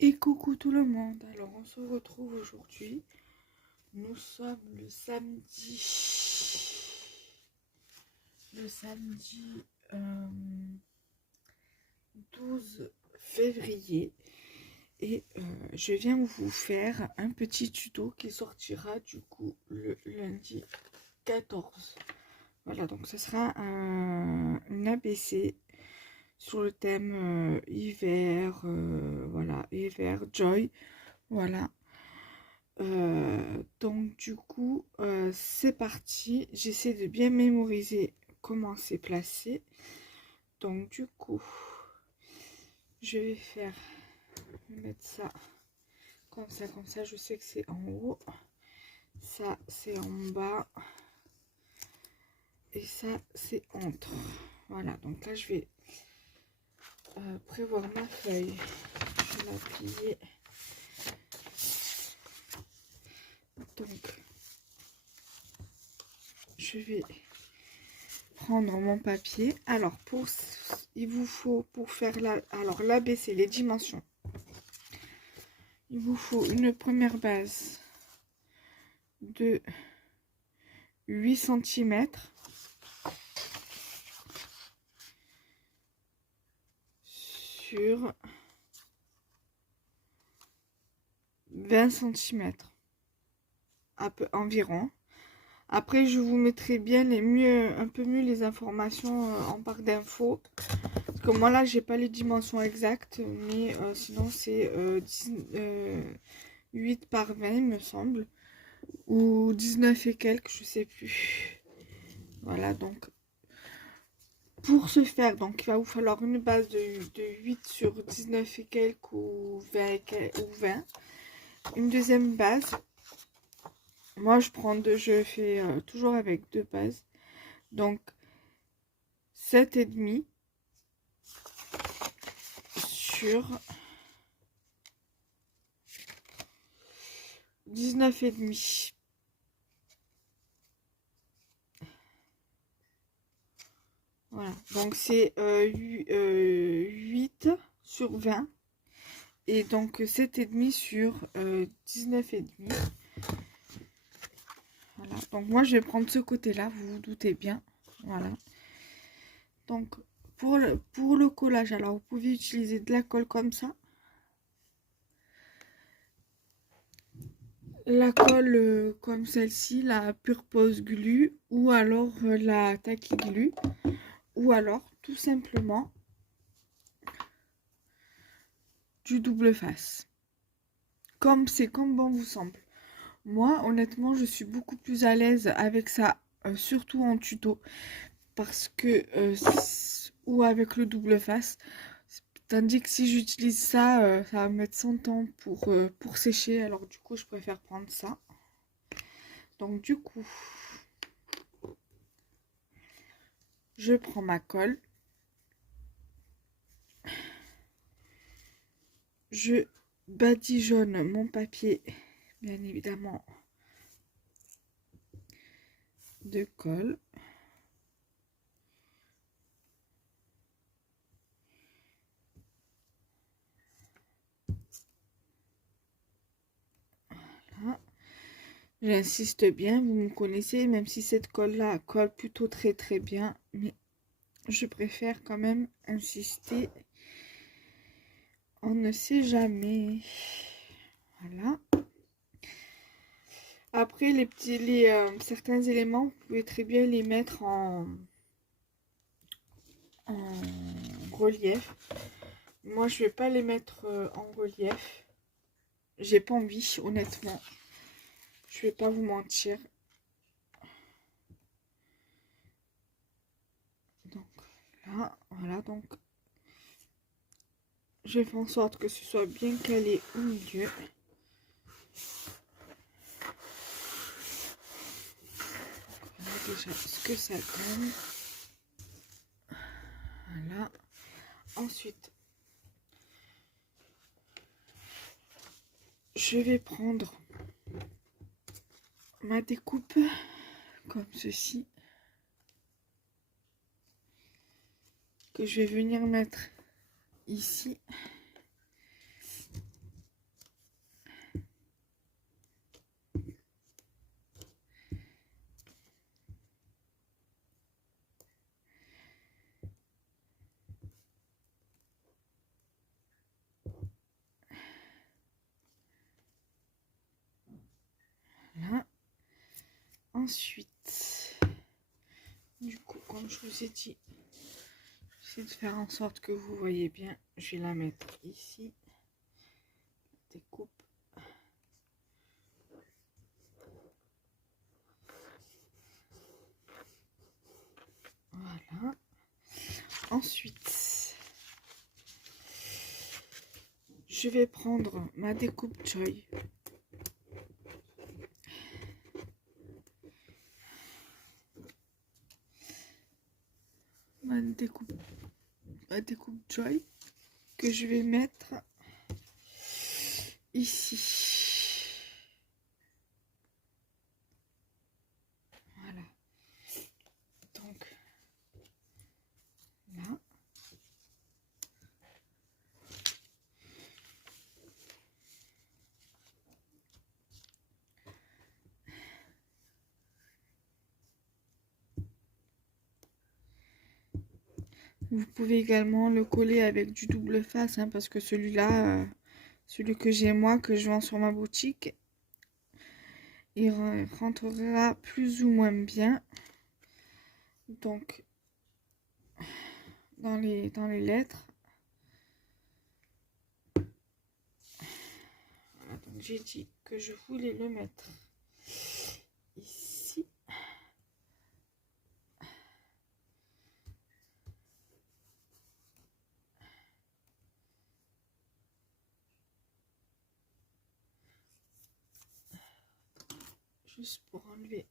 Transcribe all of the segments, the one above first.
Et coucou tout le monde, alors on se retrouve aujourd'hui, nous sommes le samedi 12 février et je viens vous faire un petit tuto qui sortira du coup le lundi 14. Voilà, donc ce sera un ABC sur le thème hiver, voilà, hiver, joy, voilà. Donc du coup, c'est parti. J'essaie de bien mémoriser comment c'est placé. Donc du coup, je vais mettre ça, comme ça, je sais que c'est en haut. Ça, c'est en bas. Et ça, c'est entre. Voilà, donc là, je vais prévoir ma feuille. Je vais la plier. Donc, je vais prendre mon papier. Alors, il vous faut, pour faire l'ABC, les dimensions, il vous faut une première base de 8 cm sur 20 cm environ. Après, je vous mettrai bien un peu mieux les informations en barre d'infos. Parce que moi là, j'ai pas les dimensions exactes, mais sinon c'est 8 par 20, il me semble. Ou 19 et quelques, je sais plus. Voilà, donc pour ce faire, donc il va vous falloir une base de 8 sur 19 et quelques ou 20. Une deuxième base. Moi, je fais toujours avec deux bases. Donc, 7,5 sur 19,5. Voilà, donc c'est 8 sur 20. Et donc 7,5 sur 19,5. Voilà, donc moi je vais prendre ce côté-là, vous vous doutez bien. Voilà. Donc pour le collage, alors vous pouvez utiliser de la colle comme ça. La colle comme celle-ci, la Pure Pose Glue, ou alors la Tacky Glue, ou alors tout simplement du double face. Comme bon vous semble. Moi, honnêtement, je suis beaucoup plus à l'aise avec ça, surtout en tuto, parce que ou avec le double face. Tandis que si j'utilise ça, ça va me mettre 100 ans pour sécher. Alors du coup, je préfère prendre ça. Donc du coup, je prends ma colle. Je badigeonne mon papier, bien évidemment, de colle. Voilà. J'insiste bien, vous me connaissez, même si cette colle-là colle plutôt très très bien, mais je préfère quand même insister. On ne sait jamais. Voilà. Après, certains éléments, vous pouvez très bien les mettre en relief. Moi, je vais pas les mettre en relief. J'ai pas envie, honnêtement. Je vais pas vous mentir. Donc là, voilà, donc je fais en sorte que ce soit bien calé au milieu. Voilà déjà ce que ça donne. Voilà. Ensuite, je vais prendre ma découpe comme ceci, que je vais venir mettre ici. Ensuite, du coup, comme je vous ai dit, j'essaie de faire en sorte que vous voyez bien. Je vais la mettre ici. Découpe. Voilà. Ensuite, je vais prendre ma découpe Joy. Ma découpe Joy que je vais mettre ici. Voilà. Donc, là. Vous pouvez également le coller avec du double face, hein, parce que celui-là, celui que j'ai moi, que je vends sur ma boutique, il rentrera plus ou moins bien. Donc, dans les lettres. Voilà, donc j'ai dit que je voulais le mettre ici. Juste pour enlever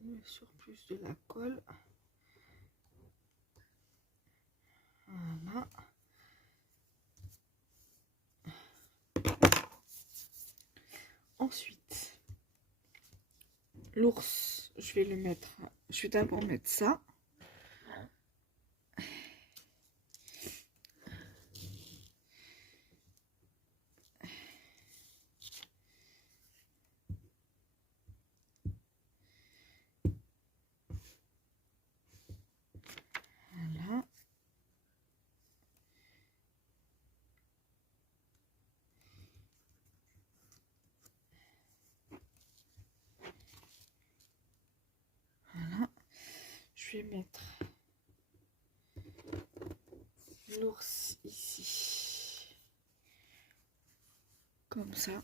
le surplus de la colle. Voilà. Ensuite, l'ours, je vais le mettre. Je vais d'abord mettre ça. Voilà. Voilà. Je vais mettre l'ours ici. Comme ça.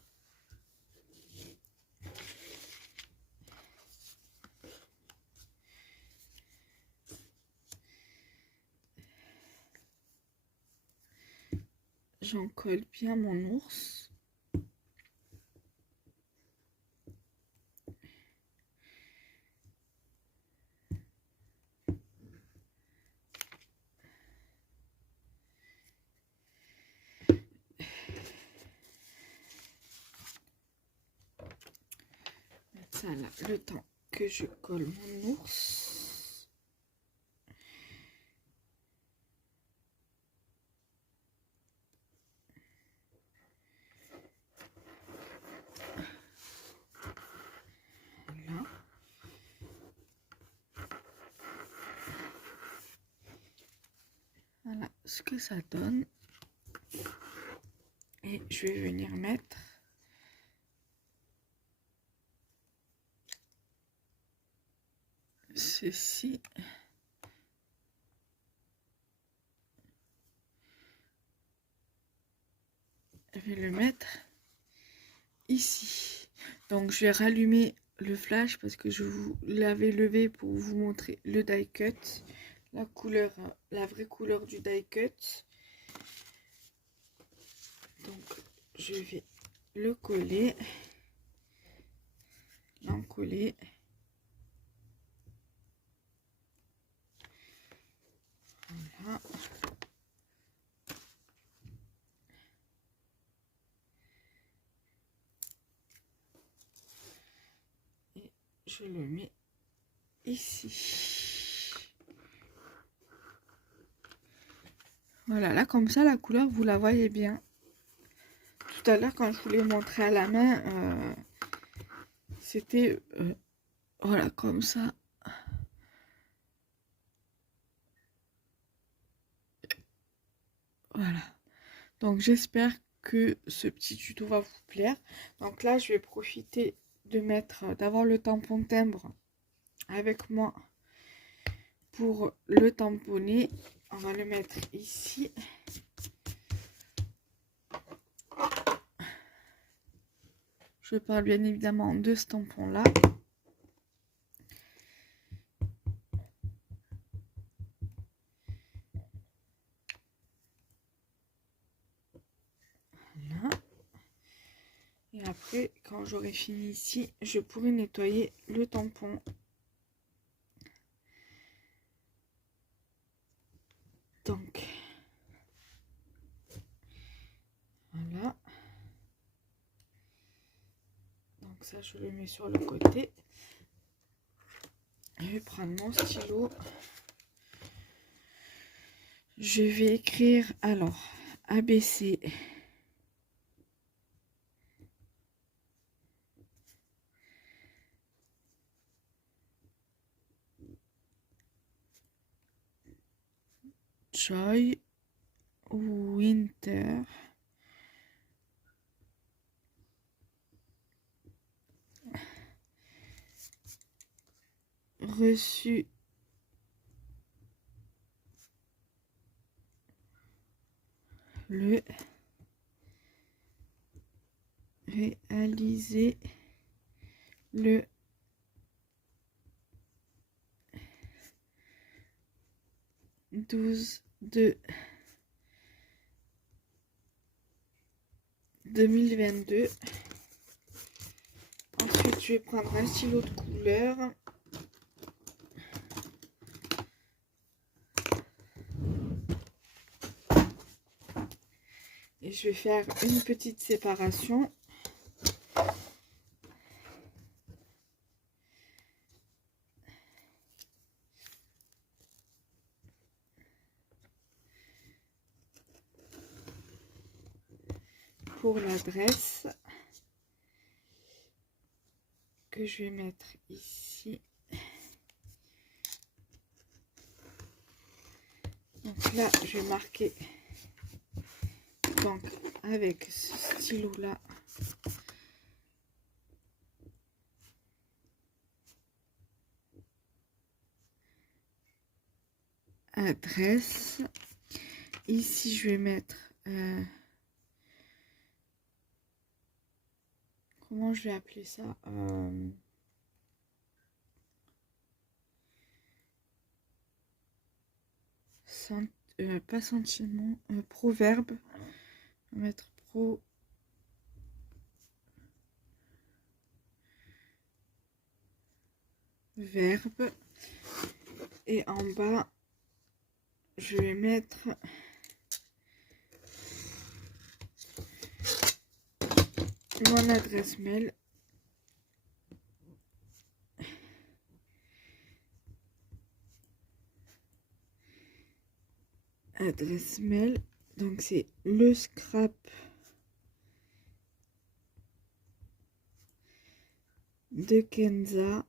J'en colle bien mon ours. Mettre ça là, le temps que je colle mon ours. Voilà. Voilà ce que ça donne. Et je vais venir mettre ceci. Je vais le mettre ici. Donc je vais rallumer le flash parce que je vous l'avais levé pour vous montrer le die cut, la couleur, la vraie couleur du die cut. Donc je vais le coller, l'encoller. Voilà. Et je le mets ici. Voilà, là comme ça la couleur vous la voyez bien. Tout à l'heure quand je vous l'ai montré à la main, c'était voilà comme ça. Voilà. Donc j'espère que ce petit tuto va vous plaire. Donc là je vais profiter d'avoir le tampon timbre avec moi pour le tamponner. On va le mettre ici. Je parle bien évidemment de ce tampon-là. Voilà. Et après, quand j'aurai fini ici, je pourrai nettoyer le tampon. Donc, voilà. Donc ça, je le mets sur le côté. Je vais prendre mon stylo. Je vais écrire, alors, ABC. Joy, Winter, reçu le, réalisé le 12/2/2022. Ensuite, je vais prendre un stylo de couleur. Et je vais faire une petite séparation. Pour l'adresse que je vais mettre ici. Donc là, je vais marquer donc avec ce stylo là adresse. Ici, je vais mettre comment je vais appeler ça, pas sentiment, proverbe. On va mettre proverbe. Et en bas, je vais mettre mon adresse mail. Adresse mail, donc c'est le scrap de Kenza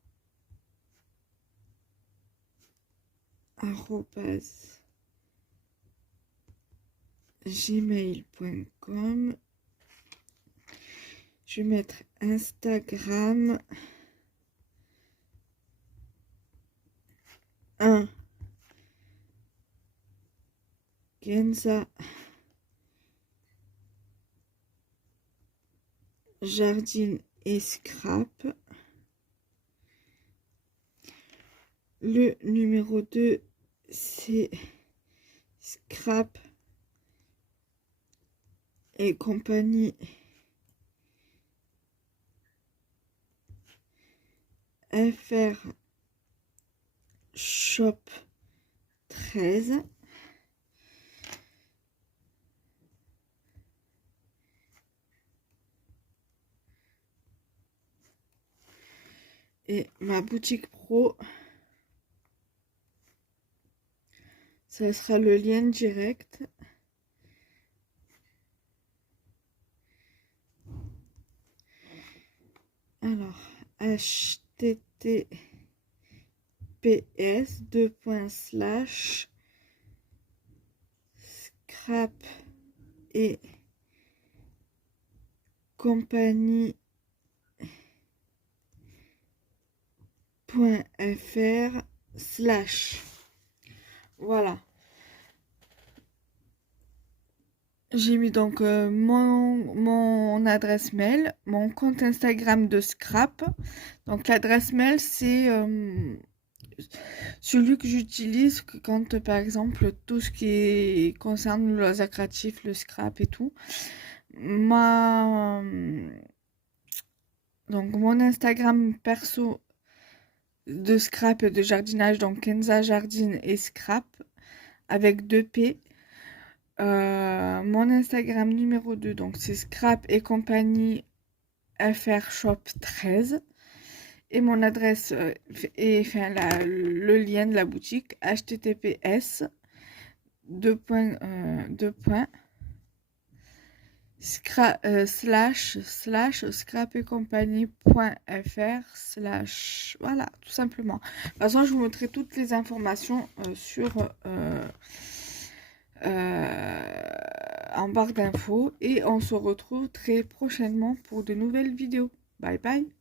@gmail.com. Je vais mettre Instagram 1 Kenza Jardine et Scrap. Le numéro 2, c'est Scrap et compagnie FR Shop 13. Et ma boutique pro, ça sera le lien direct. Alors, https://scrap et compagnie Voilà. J'ai mis donc mon adresse mail, mon compte Instagram de Scrap. Donc l'adresse mail, c'est celui que j'utilise quand, par exemple, tout ce qui concerne le loisir créatif, le scrap et tout. Donc mon Instagram perso de scrap et de jardinage, donc Kenza Jardine et Scrap, avec 2 P. Mon Instagram numéro 2, donc c'est Scrap et compagnie FR Shop 13. Et mon adresse et enfin le lien de la boutique https scrapetcompagnie.fr voilà, tout simplement. De toute façon, je vous mettrai toutes les informations en barre d'infos et on se retrouve très prochainement pour de nouvelles vidéos. Bye bye.